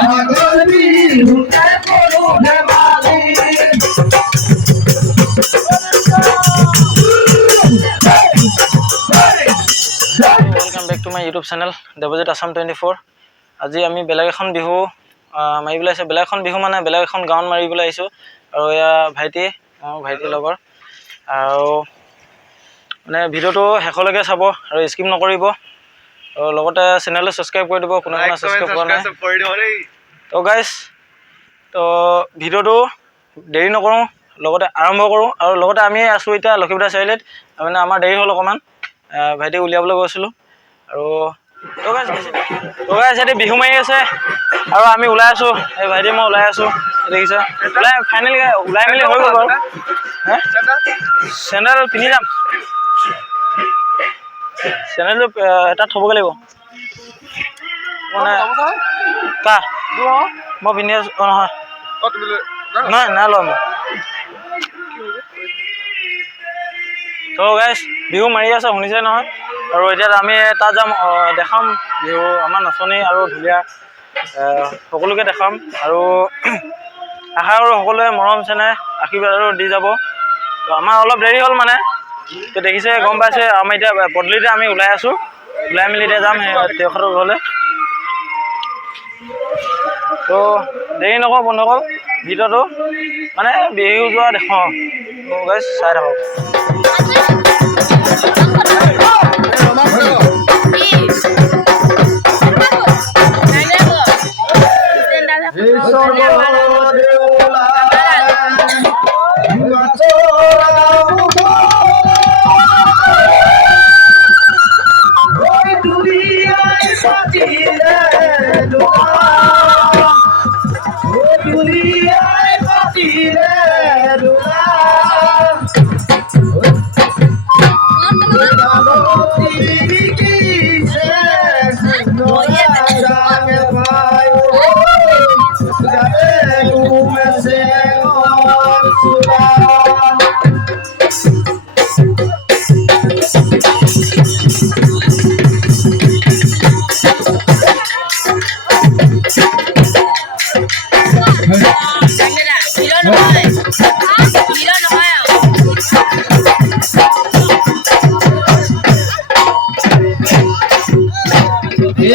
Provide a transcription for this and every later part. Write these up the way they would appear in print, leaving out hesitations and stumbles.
Welcome back to my YouTube channel Debojit Assam 24. আজি আমি বেলেগ এখন বিহু মাৰিবলৈ আছে বেলেগ এখন বিহু মানে বেলেগ এখন গাঁৱত মাৰিবলৈ আহিছো আৰু এয়া ভাইটি লগৰ আৰু মানে ভিডিওটো শেষলৈকে চাব আৰু স্কিপ নকৰিব আৰু লগতে চেনেলটো সাবস্ক্ৰাইব কৰি দিব কোনে কোনে সাবস্ক্ৰাইব কৰা নাই তো গাইস তো ভিডিওটো দেৰি নকৰো লগতে আৰম্ভ কৰো আৰু লগতে আমি আছো এটা লক্ষীপুৰ চাৰিআলিত মানে আমাৰ দেৰি হ'ল অকমান ভাইটি উলিয়াবলৈ গৈছিলো আৰু তো গাইস এতে বিহু মাৰি আছে আৰু আমি ওলাই আছো এই ভাইটি মই ওলাই আছো দেখিছা ওলাই ফাইনালি ওলাই মিলি হৈ গ'ল বাৰু চেনেল পিনি যাম চেনেলটো এটা থবগে লাগিব মানে কা মই পিনি আছো নহয় নাই না লম তো গাইস বিহু মাৰি আছে শুনিছে নহয় আৰু এতিয়া আমি তাত যাম দেখাম বিহু আমাৰ নাচনি আৰু ধুলিয়া সকলোকে দেখাম আৰু আশা কৰোঁ সকলোৱে মৰম চেনেহ আশীৰ্বাদ আৰু দি যাব তো আমাৰ অলপ দেৰি হ'ল মানে তো দেখিছে গম পাইছে আমি এতিয়া পদূলিতে আমি ওলাই আছো ওলাই মেলি এতিয়া যাম তেখেতৰ ঘৰলৈ তো দেৰি নকৰোঁ বন্ধুসকল ভিডিঅ'টো মানে বিহু যোৱা দেখাওঁ তো গাইস চাই থাকক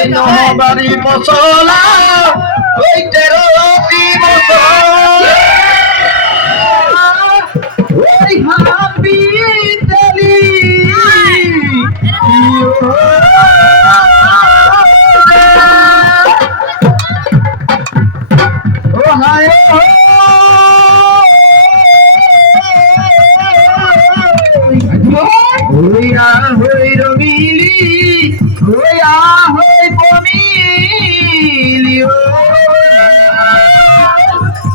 Nobody mosola, wait there mosola. Very happy Italy. Ohio. Hoya hoy romili, hoya hoy pomilio.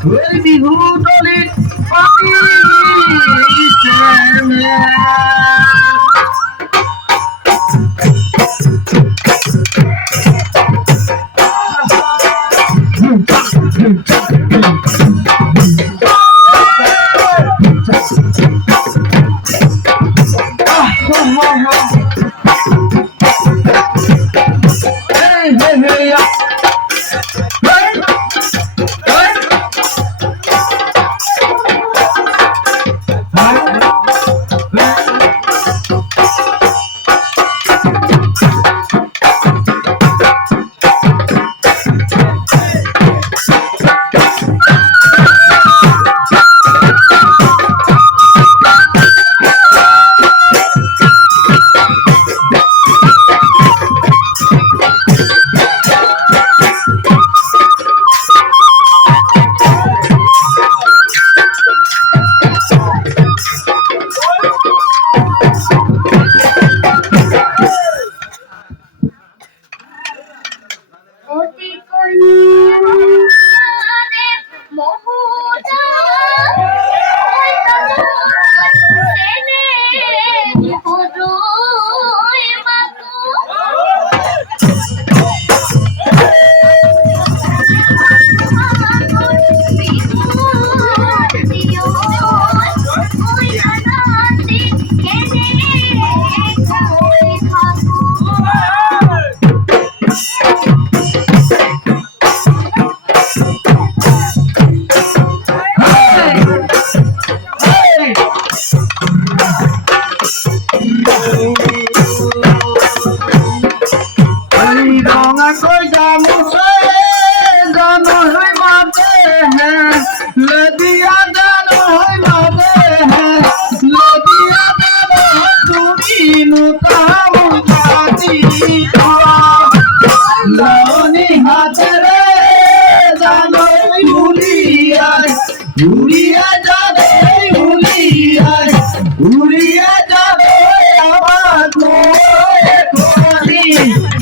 Hoy bihu tolit pati seme. উড়িয়ে যাবে উড়িয়ে যাবে আমার কোয়ে কোনি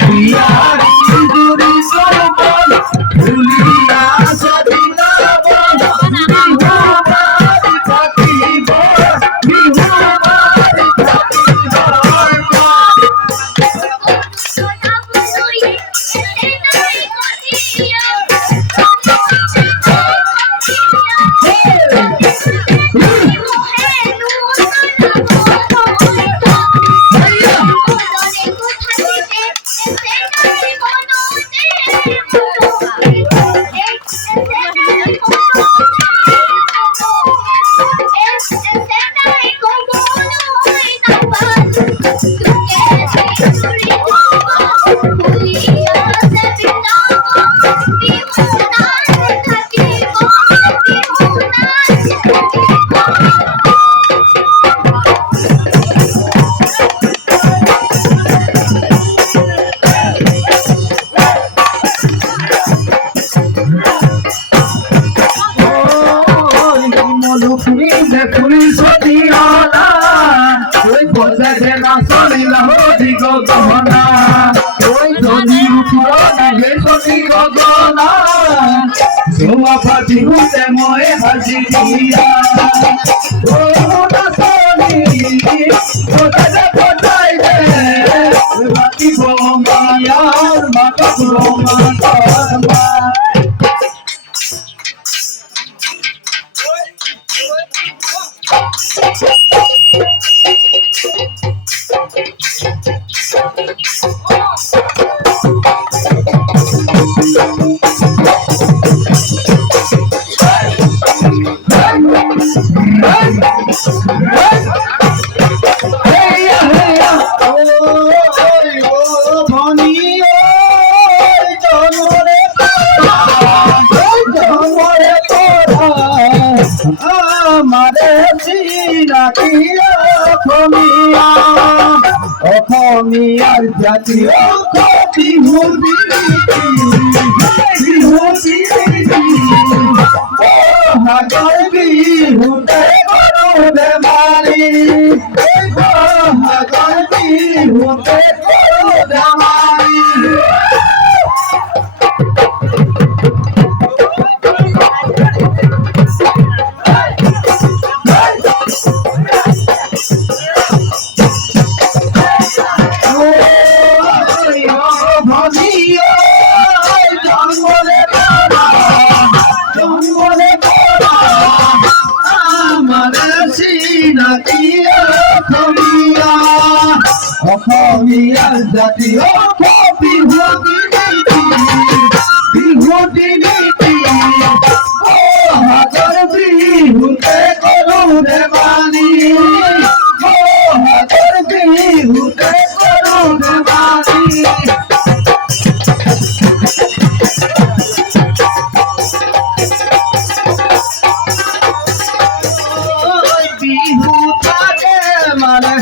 বিয়ারি জুড়ি সরবন উড়িয়া সদিনা বন বিহুবারি থাকিব বিহুবারি থাকিব লুকনি দেখুনি সদিয়ালা ওই বজারে না সরিলা হরি গগনা ওই যদি উঠিল নাগে সদি গগনা সোমা ফাটি হুতে ময়ে হাসি দিয়া ও না সনি বজারে বজাই দে বাকি বোমায়ার মাতা ব্রহ্মা কর্মা অসমীয়ার জাতীয় বিহু হাজার বিহুতে করো বেমারি হাজার বিহুতে করো বেমারি অসমীয়ার জাতীয় বিহু হাজার বিহুতে করো দেবানি হাজার বিহুতে করো দেবানি বিহু থাকে মানে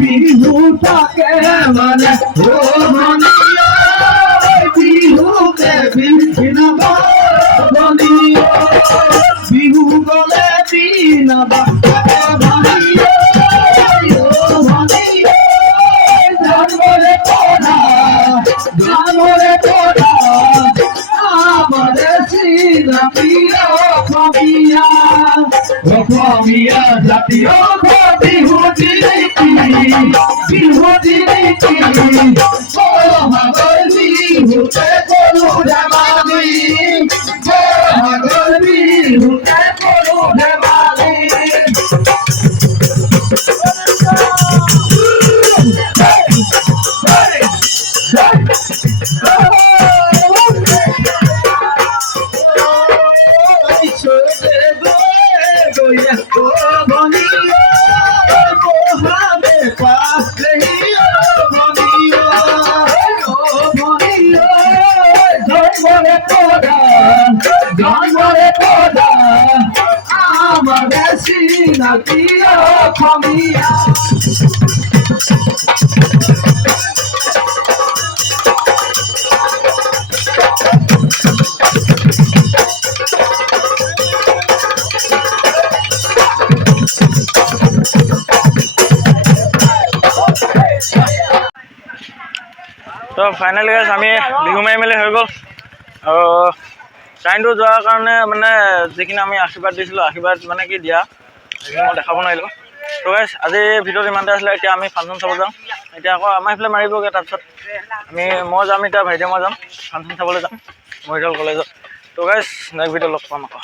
বিহু থাকে মানে ও মনিয়া বিহুকে বিনাবা বলিও বিহু গলে বিনাবা বলিও ও মনিয়া জানরে পড়া আমারে সিনা পিয়া কবিয়া অসমীয়া জাতীয় বিহু দিনীতি বহাগৰ বিহুতে কৰো ধেমালি বহাগৰ বিহুতে কৰো ধেমালি তো ফাইনেলি গাইজ আমি বিহু মাৰি মেলি হৈ গ'ল আৰু কাৰেণ্টটো যোৱাৰ কাৰণে মানে যিখিনি আমি আশীৰ্বাদ দিছিলোঁ আশীৰ্বাদ মানে কি দিয়া সেইখিনি মই দেখাব নোৱাৰিলোঁ। তো গাইজ আজি ভিডিঅ'ত ইমানতে আছিলে। এতিয়া আমি ফাংচন চাব যাওঁ। এতিয়া আকৌ আমাৰ এইফালে মাৰিবগৈ, তাৰপিছত মই যাম, এতিয়া ভাইটিয়ে মই যাম ফাংচন চাবলৈ যাম মৰিগাঁও কলেজত। তো গাইজ নেক্সট ভিডিঅ' লগ পাম আকৌ।